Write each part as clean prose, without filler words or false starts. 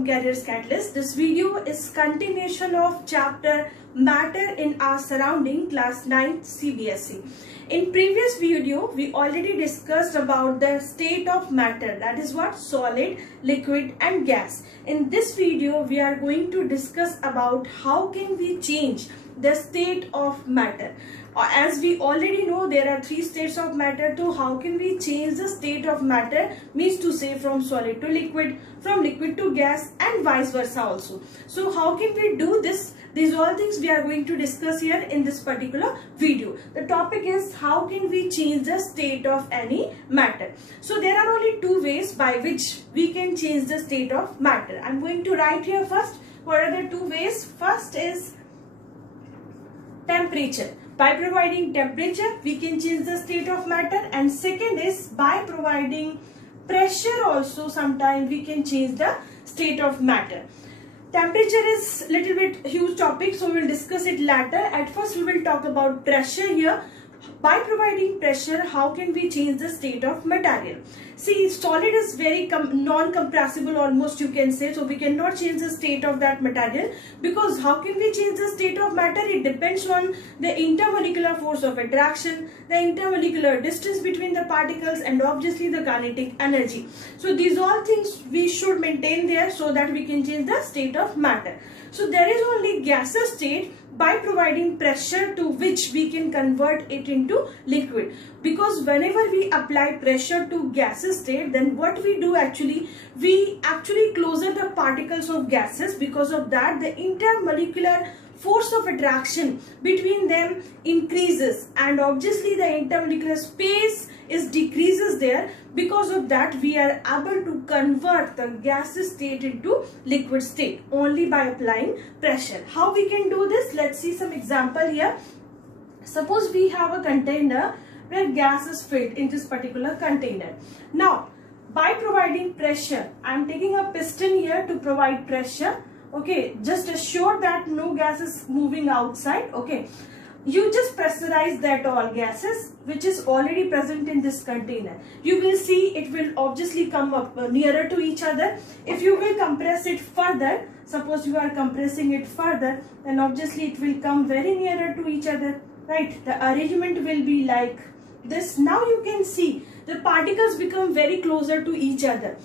from Careers Catalyst. This video is continuation of chapter Matter in Our Surrounding, class 9 Cbse. In previous video, we already discussed about the state of matter, that is what? Solid, liquid and gas. In this video, we are going to discuss about how can we change the state of matter. As we already know, there are three states of matter. So how can we change the state of matter, means to say from solid to liquid, from liquid to gas and vice versa also. So how can we do this? These all things we are going to discuss here in this particular video. The topic is how can we change the state of any matter. So there are only two ways by which we can change the state of matter. I'm going to write here first. What are the two ways? First is temperature. By providing temperature, we can change the state of matter, and second is by providing pressure also sometimes we can change the state of matter. Temperature is little bit huge topic, so we will discuss it later. At first we will talk about pressure here. By providing pressure, how can we change the state of material? See, solid is very non-compressible almost, you can say, so we cannot change the state of that material, because how can we change the state of matter? It depends on the intermolecular force of attraction, the intermolecular distance between the particles, and obviously the kinetic energy. So these all things we should maintain there so that we can change the state of matter. So there is only gaseous state by providing pressure to which we can convert it into liquid. Because whenever we apply pressure to gaseous state, then what we do actually, we actually closer the particles of gases. Because of that, the intermolecular force of attraction between them increases, and obviously the intermolecular space is decreases there. Because of that, we are able to convert the gaseous state into liquid state only by applying pressure. How we can do this? Let's see some example here. Suppose we have a container where gas is filled in this particular container. Now, by providing pressure, I am taking a piston here to provide pressure. Okay, just assure that no gas is moving outside. Okay, you just pressurize that all gases which is already present in this container. You will see it will obviously come up nearer to each other. If you will compress it further, suppose you are compressing it further, then obviously it will come very nearer to each other, right? The arrangement will be like this. Now you can see the particles become very closer to each other.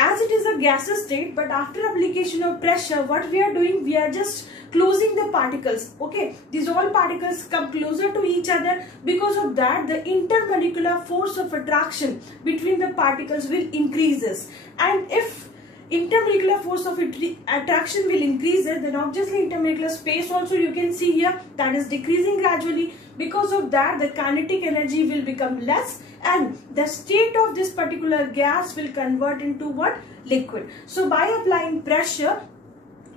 As it is a gaseous state, but after application of pressure, what we are doing, we are just closing the particles. Okay, these all particles come closer to each other. Because of that, the intermolecular force of attraction between the particles will increases. And if intermolecular force of attraction will increase, then obviously intermolecular space also you can see here, that is decreasing gradually. Because of that, the kinetic energy will become less, and the state of this particular gas will convert into what? Liquid. So by applying pressure,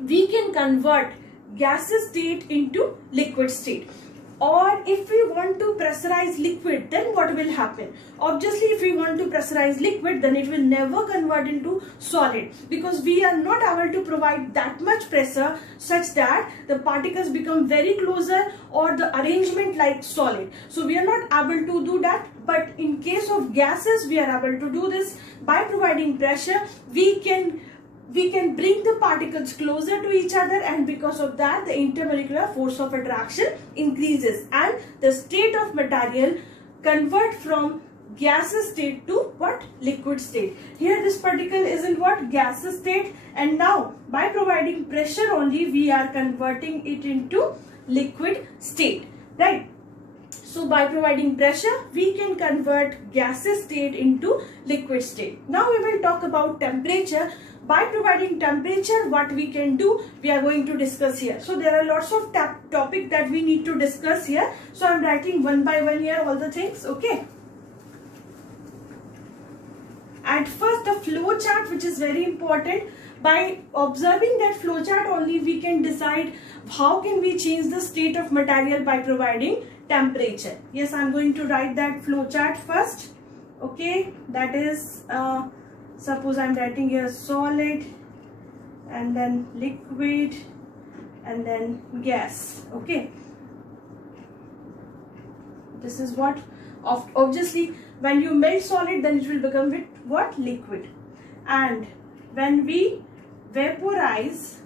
we can convert gaseous state into liquid state. Or if we want to pressurize liquid, then what will happen? Obviously, if we want to pressurize liquid, then it will never convert into solid, because we are not able to provide that much pressure such that the particles become very closer or the arrangement like solid. So we are not able to do that. But in case of gases, we are able to do this. By providing pressure, we can bring the particles closer to each other, and because of that, the intermolecular force of attraction increases, and the state of material convert from gaseous state to what? Liquid state. Here this particle is in what? Gaseous state, and now by providing pressure only, we are converting it into liquid state, right? So by providing pressure, we can convert gaseous state into liquid state. Now we will talk about temperature. By providing temperature, what we can do, we are going to discuss here. So there are lots of topic that we need to discuss here. So I am writing one by one here all the things. Okay. At first, the flow chart, which is very important. By observing that flow chart only, we can decide how can we change the state of material by providing temperature. Yes, I am going to write that flow chart first. Okay, that is suppose I am writing here solid, and then liquid, and then gas. Okay, this is what obviously when you melt solid, then it will become with what? Liquid. And when we vaporize,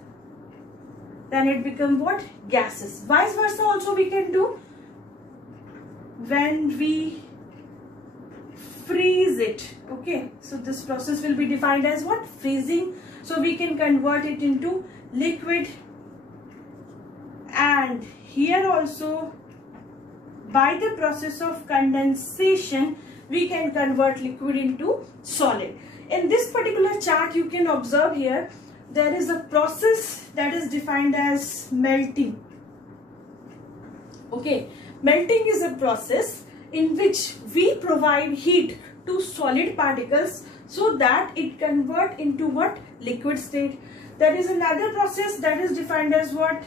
then it become what? Gases. Vice versa also we can do. When we freeze it, okay, so this process will be defined as what? Freezing. So we can convert it into liquid, and here also by the process of condensation we can convert liquid into solid. In this particular chart you can observe here there is a process that is defined as melting. Okay, melting is a process in which we provide heat to solid particles so that it convert into what? Liquid state. There is another process that is defined as what?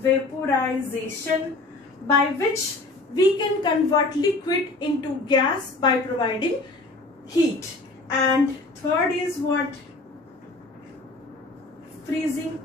Vaporization, by which we can convert liquid into gas by providing heat. And third is what? Freezing.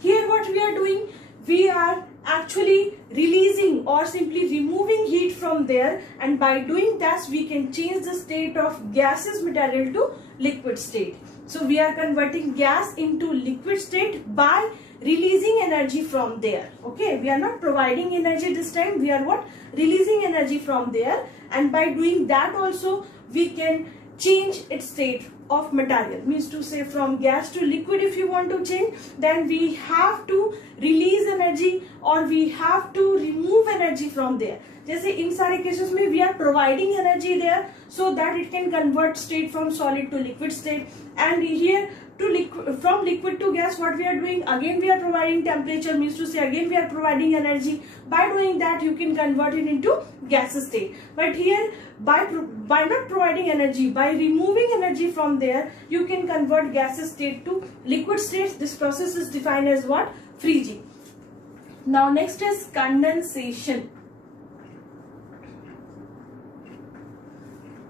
Here what we are doing? We are actually releasing or simply removing heat from there, and by doing that we can change the state of gaseous material to liquid state. So we are converting gas into liquid state by releasing energy from there. Okay, we are not providing energy this time, we are what? Releasing energy from there, and by doing that also we can change its state of material. Means to say from gas to liquid if you want to change, then we have to release energy or we have to remove energy from there. जैसे इन सारे cases में we are providing energy there so that it can convert state from solid to liquid state, and here to liquid, from liquid to gas, what we are doing? Again we are providing temperature, means to say again we are providing energy. By doing that you can convert it into gas state. But here by not providing energy, by removing energy from there, you can convert gas state to liquid state. This process is defined as what? Freezing. Now next is condensation.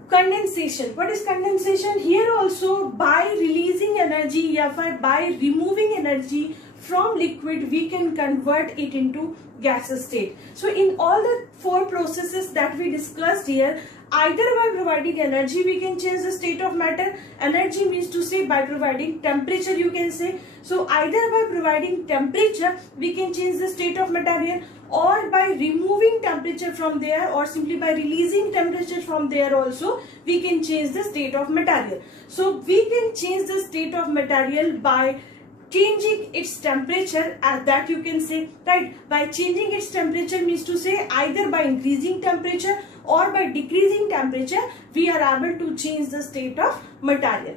Condensation. What is condensation? Here also by releasing energy or by removing energy from liquid we can convert it into gaseous state. So in all the four processes that we discussed here, either by providing energy we can change the state of matter. Energy means to say by providing temperature you can say. So either by providing temperature we can change the state of material, or by removing temperature from there, or simply by releasing temperature from there also we can change the state of material. So we can change the state of material by changing its temperature, as that you can say, right? By changing its temperature means to say either by increasing temperature or by decreasing temperature we are able to change the state of material.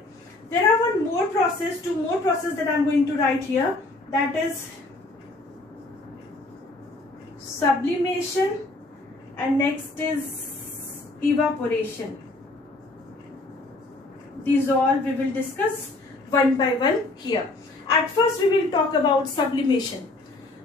There are two more process that I am going to write here, that is sublimation, and next is evaporation. These all we will discuss one by one here. At first we will talk about sublimation.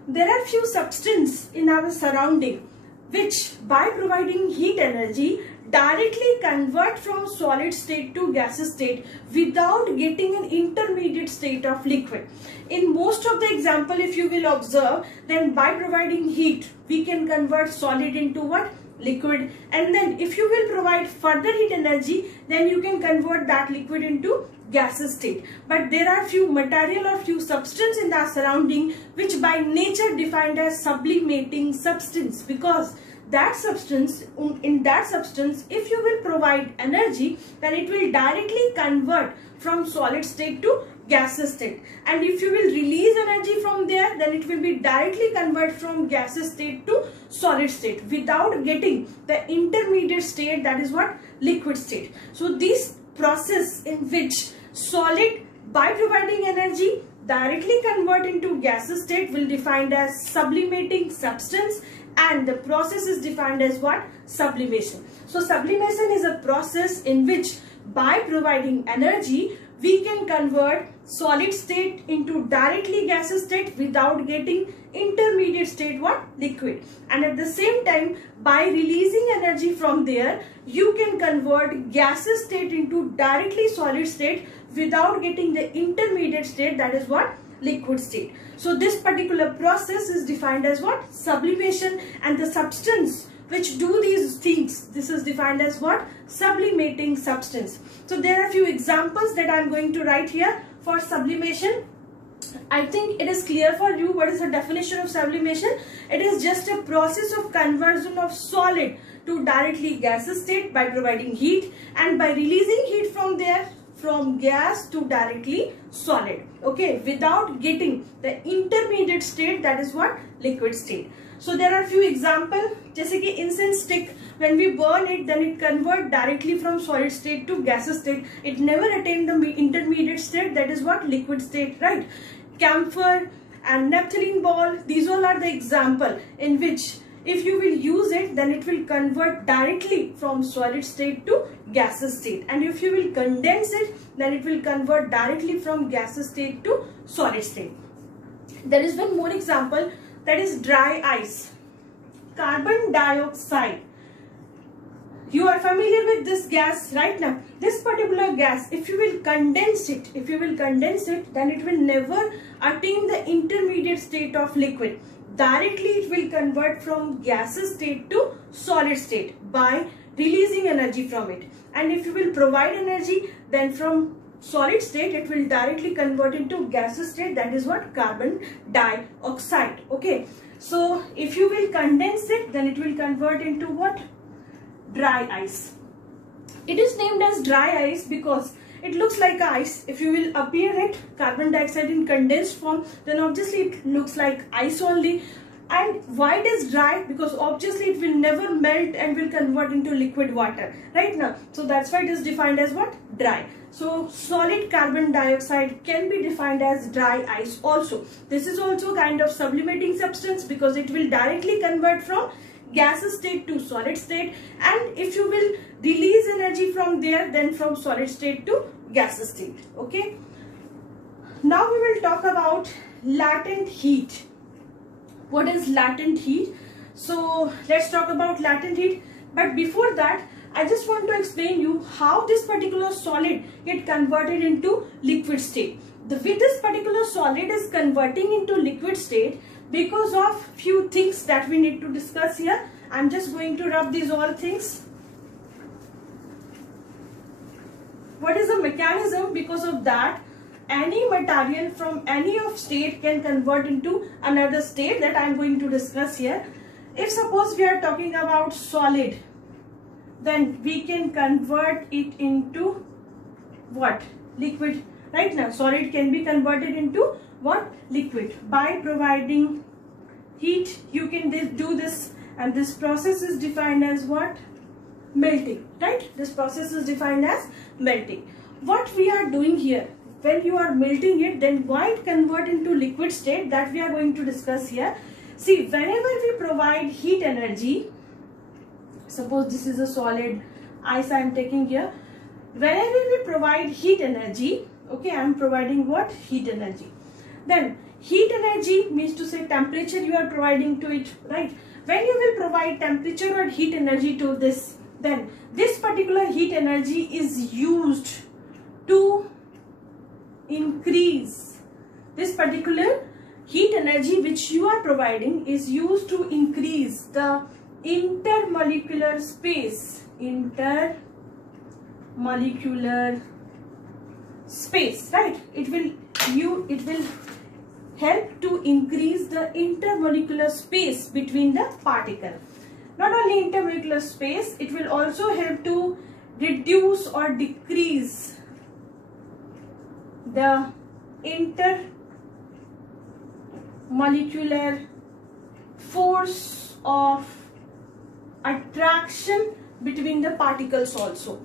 There are few substances in our surrounding which by providing heat energy directly convert from solid state to gaseous state without getting an intermediate state of liquid. In most of the example if you will observe, then by providing heat we can convert solid into what? Liquid, and then if you will provide further heat energy then you can convert that liquid into gaseous state. But there are few material or few substance in the surrounding which by nature defined as sublimating substance, because that substance, in that substance if you will provide energy then it will directly convert from solid state to gaseous state, and if you will release energy from there then it will be directly convert from gaseous state to solid state without getting the intermediate state, that is what? Liquid state. So this process in which solid by providing energy directly convert into gaseous state will defined as sublimating substance, and the process is defined as what? Sublimation. So sublimation is a process in which by providing energy we can convert solid state into directly gaseous state without getting intermediate state what? Liquid, and at the same time by releasing energy from there you can convert gaseous state into directly solid state without getting the intermediate state, that is what? Liquid state. So this particular process is defined as what? Sublimation, and the substance which do these things, this is defined as what? Sublimating substance. So there are few examples that I am going to write here. for sublimation. I think it is clear for you what is the definition of sublimation. It is just a process of conversion of solid to directly gaseous state by providing heat and by releasing heat from there, from gas to directly solid, okay, without getting the intermediate state, that is what, liquid state. So there are few examples, जैसे कि incense stick, when we burn it, then it convert directly from solid state to gaseous state. It never attained the intermediate state, that is what, liquid state, right? Camphor and naphthalene ball, these all are the example in which if you will use it, then it will convert directly from solid state to gaseous state, and if you will condense it, then it will convert directly from gaseous state to solid state. There is one more example, that is dry ice. Carbon dioxide. You are familiar with this gas right now. This particular gas, if you will condense it, then it will never attain the intermediate state of liquid. Directly it will convert from gaseous state to solid state by releasing energy from it. And if you will provide energy, then from solid state it will directly convert into gaseous state, that is what, carbon dioxide, okay. So if you will condense it, then it will convert into what, dry ice. It is named as dry ice because it looks like ice. If you will appear it, carbon dioxide in condensed form, then obviously it looks like ice only. And why it is dry? Because obviously it will never melt and will convert into liquid water, right now. So that's why it is defined as what, dry. So solid carbon dioxide can be defined as dry ice also. This is also kind of sublimating substance because it will directly convert from gaseous state to solid state, and if you will release energy from there, then from solid state to gaseous state, okay. Now we will talk about latent heat. What is latent heat? So let's talk about latent heat, but before that I just want to explain you how this particular solid get converted into liquid state. The way this particular solid is converting into liquid state, because of few things that we need to discuss here. I'm just going to rub these all things. What is the mechanism? Because of that, any material from any of state can convert into another state that I'm going to discuss here. If suppose we are talking about solid, then we can convert it into what? Liquid. Right now, solid can be converted into what? Liquid. By providing heat, you can do this, and this process is defined as what? Melting, right? This process is defined as melting. What we are doing here, when you are melting it, then why it convert into liquid state, that we are going to discuss here. See, whenever we provide heat energy, suppose this is a solid ice I am taking here. Whenever we provide heat energy, okay, I am providing what? Heat energy. Then heat energy means to say temperature you are providing to it, right? When you will provide temperature or heat energy to this, then this particular heat energy is used to increase. This particular heat energy which you are providing is used to increase the intermolecular space. Intermolecular space, right? It will help to increase the intermolecular space between the particle. Not only intermolecular space, it will also help to reduce or decrease the intermolecular force of attraction between the particles also.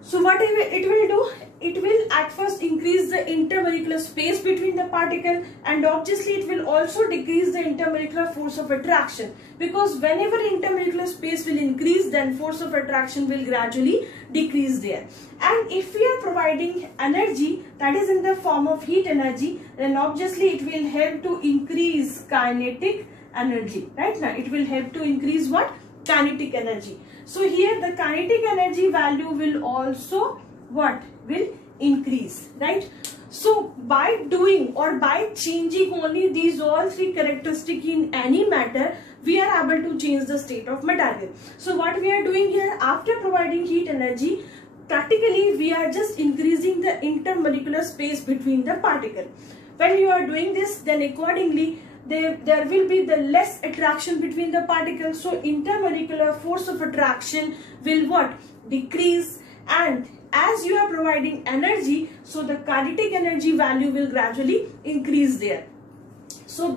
So what it will do? It will at first increase the intermolecular space between the particle, and obviously it will also decrease the intermolecular force of attraction, because whenever intermolecular space will increase, then force of attraction will gradually decrease there. And if we are providing energy that is in the form of heat energy, then obviously it will help to increase kinetic energy. Right now it will help to increase what? Kinetic energy. So here the kinetic energy value will also what? Will increase, right? So by doing or by changing only these all three characteristics in any matter, we are able to change the state of material. So what we are doing here, after providing heat energy, practically we are just increasing the intermolecular space between the particle. When you are doing this, then accordingly there will be the less attraction between the particles. So intermolecular force of attraction will what? Decrease, and as you are providing energy, so the kinetic energy value will gradually increase there. So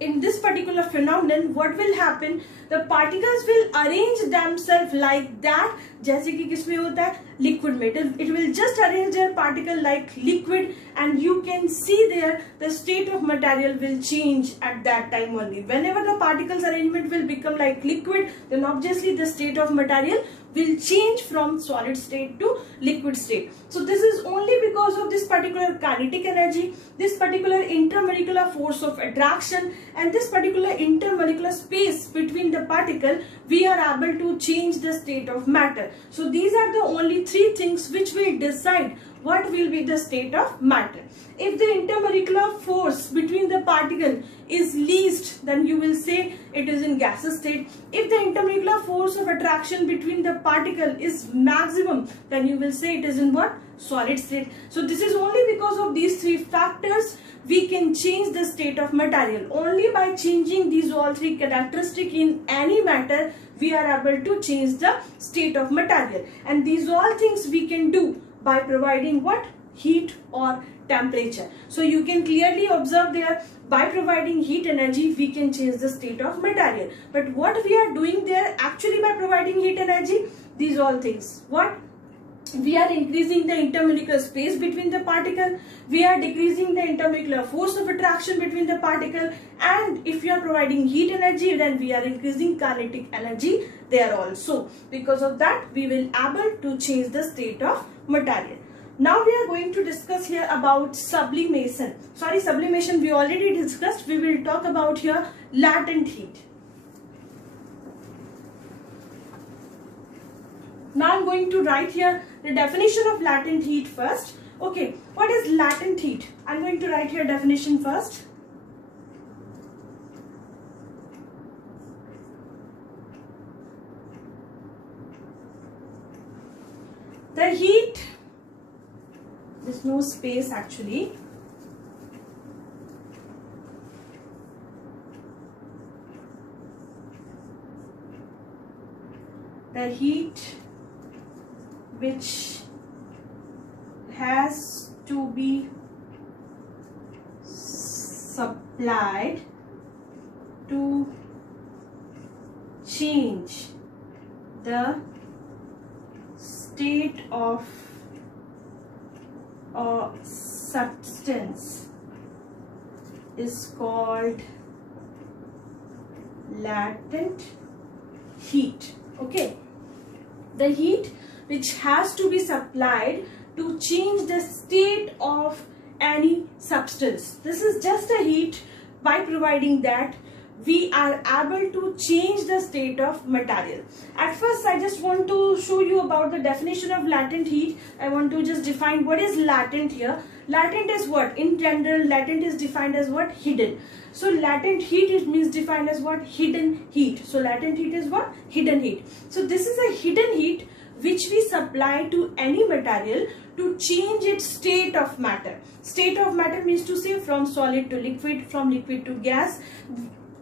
in this particular phenomenon, what will happen? The particles will arrange themselves like that, जैसे कि किसमें होता है? Liquid में. It will just arrange their particle like liquid, and you can see there the state of material will change at that time only. Whenever the particles arrangement will become like liquid, then obviously the state of material will change from solid state to liquid state. So this is only because of this particular kinetic energy, this particular intermolecular force of attraction, and this particular intermolecular space between the particle, we are able to change the state of matter. So these are the only three things which will decide what will be the state of matter. If the intermolecular force between the particle is least, then you will say it is in gaseous state. If the intermolecular force of attraction between the particle is maximum, then you will say it is in what? Solid state. So this is only because of these three factors we can change the state of material. Only by changing these all three characteristics in any matter, we are able to change the state of material. And these all things we can do by providing what? Heat or temperature. So you can clearly observe there, by providing heat energy we can change the state of material. But what we are doing there actually by providing heat energy? These all things. What? We are increasing the intermolecular space between the particle, we are decreasing the intermolecular force of attraction between the particle, and if you are providing heat energy, then we are increasing kinetic energy there also. Because of that, we will able to change the state of material. Now we are going to discuss here about sublimation. Sorry, sublimation we already discussed. We will talk about here latent heat. Now I'm going to write here the definition of latent heat first. Okay, what is latent heat? I'm going to write here definition first. The heat, there's no space actually. The heat which has to be supplied to change the state of a substance is called latent heat. Okay, the heat which has to be supplied to change the state of any substance. This is just a heat. By providing that, we are able to change the state of material. At first, I just want to show you about the definition of latent heat. I want to just define what is latent here. Latent is what? In general, latent is defined as what? Hidden. So latent heat, it means defined as what? Hidden heat. So latent heat is what? Hidden heat. So this is a hidden heat which we supply to any material to change its state of matter. State of matter means to say from solid to liquid, from liquid to gas.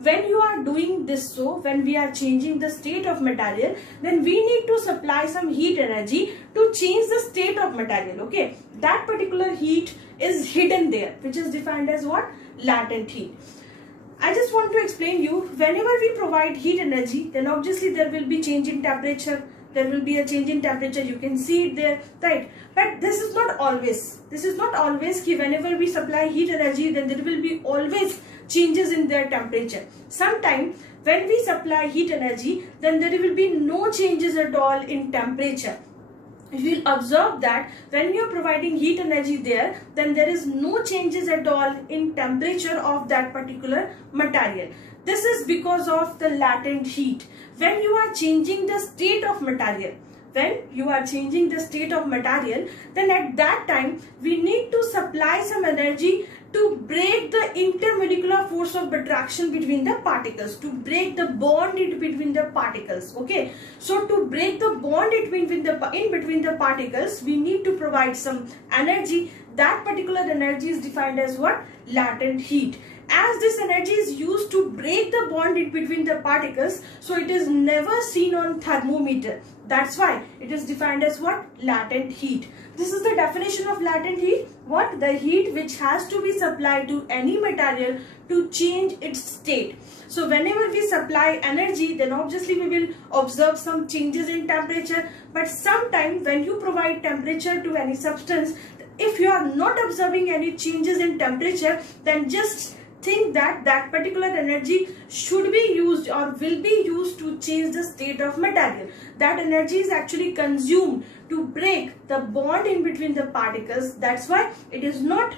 When you are doing this, so when we are changing the state of material, then we need to supply some heat energy to change the state of material. Okay, that particular heat is hidden there, which is defined as what? Latent heat. I just want to explain you, whenever we provide heat energy, then obviously there will be change in temperature. There will be a change in temperature, you can see it there, right? But this is not always. This is not always कि whenever we supply heat energy, then there will be always changes in their temperature. Sometimes when we supply heat energy, then there will be no changes at all in temperature. You will observe that when you are providing heat energy there, then there is no changes at all in temperature of that particular material. This is because of the latent heat. When you are changing the state of material, when you are changing the state of material, then at that time we need to supply some energy to break the intermolecular force of attraction between the particles, to break the bond in between the particles. Okay, so to break the bond in between the particles, we need to provide some energy. That particular energy is defined as what? Latent heat. As this energy is used to break the bond in between the particles, so it is never seen on thermometer. That's why it is defined as what? Latent heat. This is the definition of latent heat. What? The heat which has to be supplied to any material to change its state. So whenever we supply energy, then obviously we will observe some changes in temperature. But sometimes when you provide temperature to any substance, if you are not observing any changes in temperature, then just think that that particular energy should be used or will be used to change the state of material. That energy is actually consumed to break the bond in between the particles. That's why it is not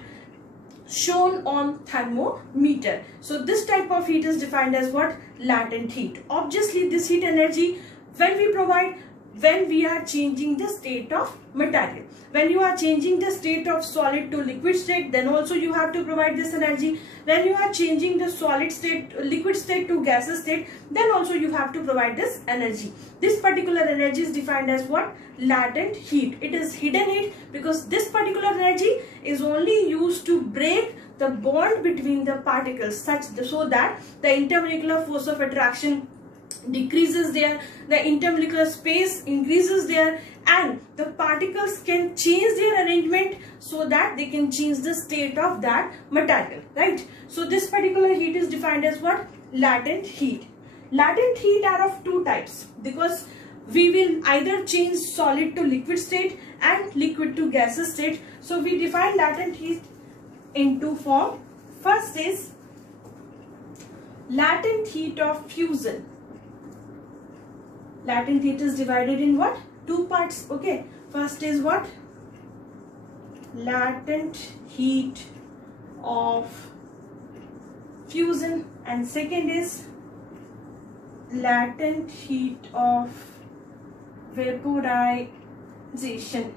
shown on thermometer. So this type of heat is defined as what? Latent heat. Obviously this heat energy when we provide when we are changing the state of material. When you are changing the state of solid to liquid state, then also you have to provide this energy. When you are changing the solid state, liquid state to gaseous state, then also you have to provide this energy. This particular energy is defined as what? Latent heat. It is hidden heat because this particular energy is only used to break the bond between the particles so that the intermolecular force of attraction decreases there, the intermolecular space increases there, and the particles can change their arrangement so that they can change the state of that material, right? So this particular heat is defined as what? Latent heat. Latent heat are of two types because we will either change solid to liquid state and liquid to gaseous state. So we define latent heat in two forms. First is latent heat of fusion. Latent heat is divided in what? Two parts. Okay. First is what? Latent heat of fusion, and second is latent heat of vaporization.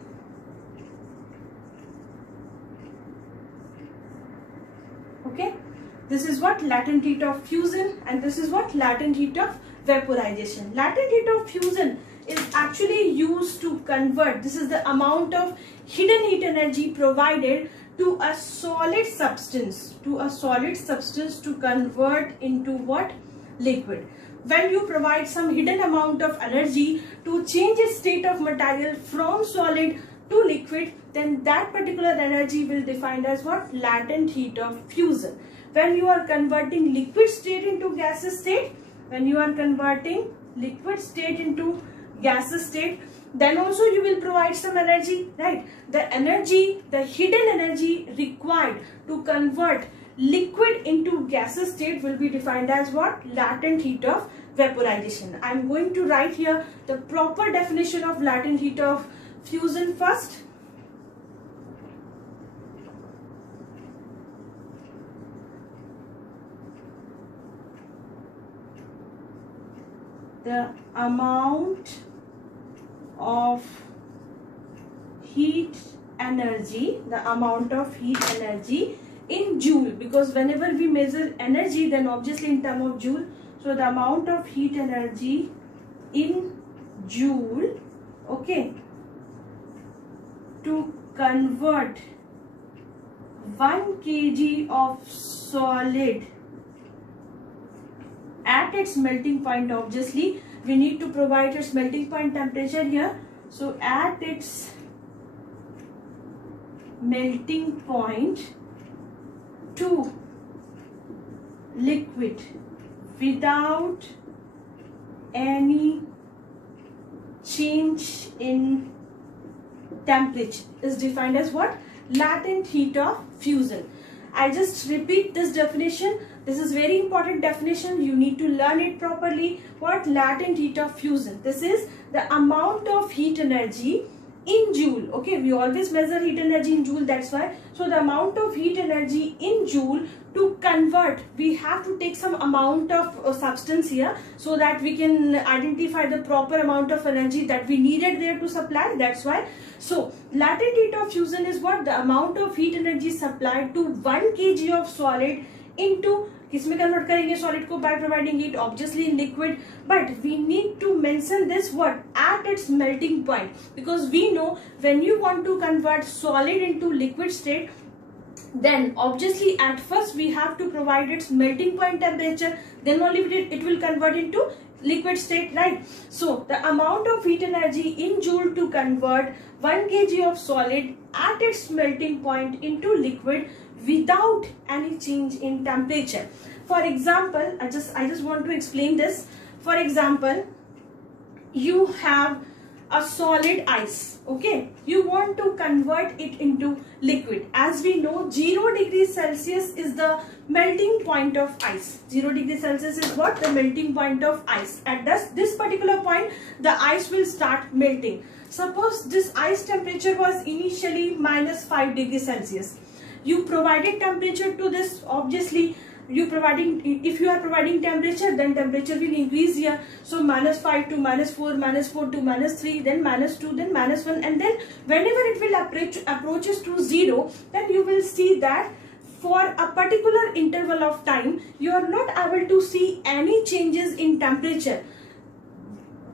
Okay. This is what? Latent heat of fusion, and this is what? Latent heat of vaporization. Latent heat of fusion is actually used to convert, this is the amount of hidden heat energy provided to a solid substance, to convert into what? Liquid. When you provide some hidden amount of energy to change its state of material from solid to liquid, then that particular energy will be defined as what? Latent heat of fusion. When you are converting liquid state into gaseous state, when you are converting liquid state into gaseous state, then also you will provide some energy, right? The energy, the hidden energy required to convert liquid into gaseous state will be defined as what? Latent heat of vaporization. I am going to write here the proper definition of latent heat of fusion first. The amount of heat energy, in joule, because whenever we measure energy, then obviously in terms of joule, so the amount of heat energy in joule, okay, to convert 1 kg of solid at its melting point. Obviously we need to provide its melting point temperature here. So at its melting point to liquid without any change in temperature is defined as what? Latent heat of fusion. I just repeat this definition. This is very important definition. You need to learn it properly. What? Latent heat of fusion. This is the amount of heat energy in joule. Okay, we always measure heat energy in joule, that's why. So the amount of heat energy in joule to convert, we have to take some amount of substance here so that we can identify the proper amount of energy that we needed there to supply, that's why. So latent heat of fusion is what? The amount of heat energy supplied to 1 kg of solid into, किसमें convert करेंगे solid को? By providing heat, obviously in liquid, but we need to mention this what? At its melting point, because we know when you want to convert solid into liquid state, then obviously at first we have to provide its melting point temperature, then only it will convert into liquid state, right? So the amount of heat energy in joule to convert 1 kg of solid at its melting point into liquid without any change in temperature. For example, I just want to explain this. For example, you have a solid ice, okay, you want to convert it into liquid. As we know, 0 degrees Celsius is the melting point of ice. 0 degrees Celsius is what? The melting point of ice. At this particular point, the ice will start melting. Suppose this ice temperature was initially -5 degrees Celsius. You provided temperature to this, obviously if you are providing temperature, then temperature will increase here. So -5 to -4, -4 to -3, then -2, then -1, and then whenever it will approaches to 0, then you will see that for a particular interval of time you are not able to see any changes in temperature,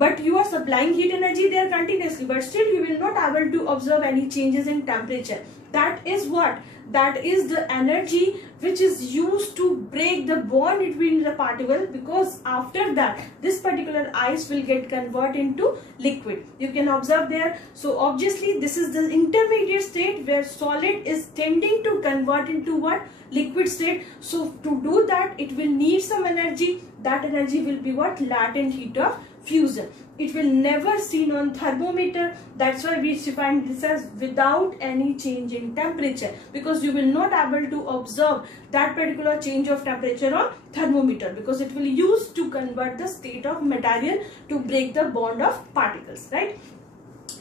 but you are supplying heat energy there continuously, but still you will not able to observe any changes in temperature. That is what? That is the energy which is used to break the bond between the particle, because after that this particular ice will get converted into liquid. You can observe there. So obviously this is the intermediate state where solid is tending to convert into what? Liquid state. So to do that, it will need some energy. That energy will be what? Latent heat of fusion. It will never seen on thermometer. That's why we define this as without any change in temperature, because you will not able to observe that particular change of temperature on thermometer, because it will use to convert the state of material to break the bond of particles, right?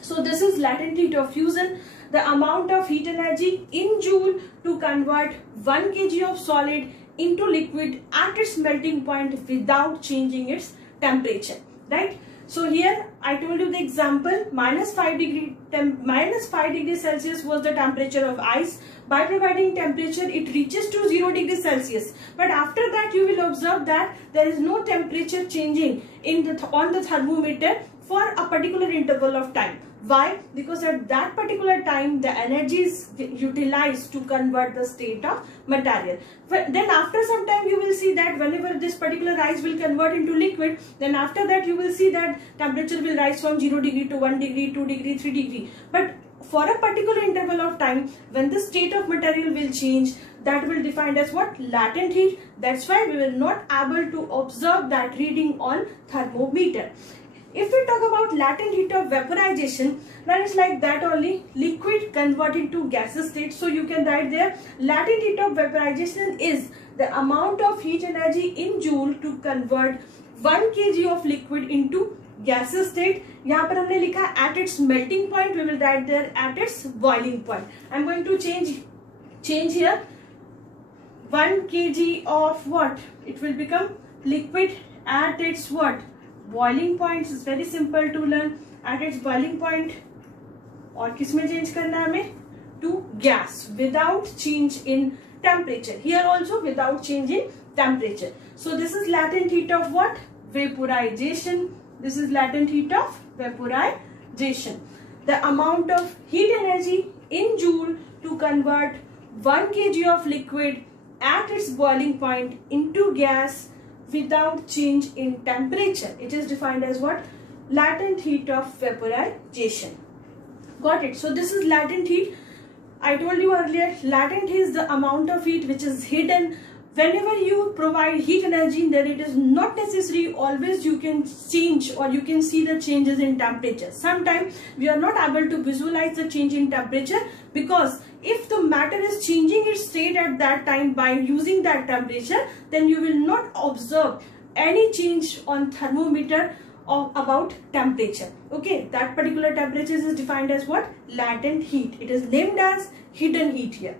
So this is latent heat of fusion, the amount of heat energy in joule to convert 1 kg of solid into liquid at its melting point without changing its temperature, right? So here I told you the example, -5 degrees Celsius was the temperature of ice. By providing temperature, it reaches to 0 degrees Celsius. But after that, you will observe that there is no temperature changing on the thermometer for a particular interval of time. Why? Because at that particular time, the energy is utilized to convert the state of material. But then after some time, you will see that whenever this particular ice will convert into liquid, then after that you will see that temperature will rise from 0 degree to 1 degree, 2 degree, 3 degree. But for a particular interval of time, when the state of material will change, that will defined as what? Latent heat. That's why we will not able to observe that reading on thermometer. If we talk about latent heat of vaporization, then it's like that only, liquid converted to gaseous state. So you can write there, latent heat of vaporization is the amount of heat energy in joule to convert 1 kg of liquid into gaseous state. यहाँ पर हमने लिखा at its melting point, we will write there at its boiling point. I'm going to change here 1 kg of what? It will become liquid at its what? Boiling point. Is very simple to learn. At its boiling point, और किसमें change करना है हमें? To gas without change in temperature. Here also without change in temperature. So this is latent heat of what? Vaporization. This is latent heat of vaporization. The amount of heat energy in joule to convert 1 kg of liquid at its boiling point into gas without change in temperature. It is defined as what? Latent heat of vaporization. Got it? So this is latent heat. I told you earlier, latent heat is the amount of heat which is hidden. Whenever you provide heat energy, then it is not necessary always you can change or you can see the changes in temperature. Sometimes we are not able to visualize the change in temperature, because if the matter is changing its state at that time by using that temperature, then you will not observe any change on thermometer about temperature. Okay, that particular temperature is defined as what? Latent heat. It is named as hidden heat here.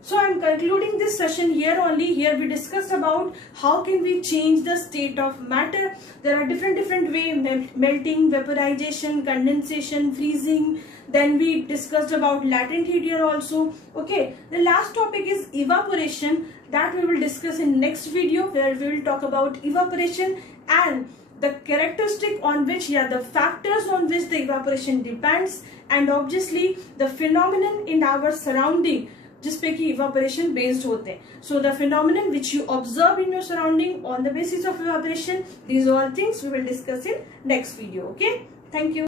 So I am concluding this session here only. Here we discussed about how can we change the state of matter. There are different ways: melting, vaporization, condensation, freezing. Then we discussed about latent heat here also. Okay, the last topic is evaporation, that we will discuss in next video, where we will talk about evaporation and the characteristic on which, the factors on which the evaporation depends, and obviously the phenomenon in our surrounding जिस पे कि evaporation based होते हैं. So the phenomenon which you observe in your surrounding on the basis of evaporation, these are all things we will discuss in next video. Okay, thank you.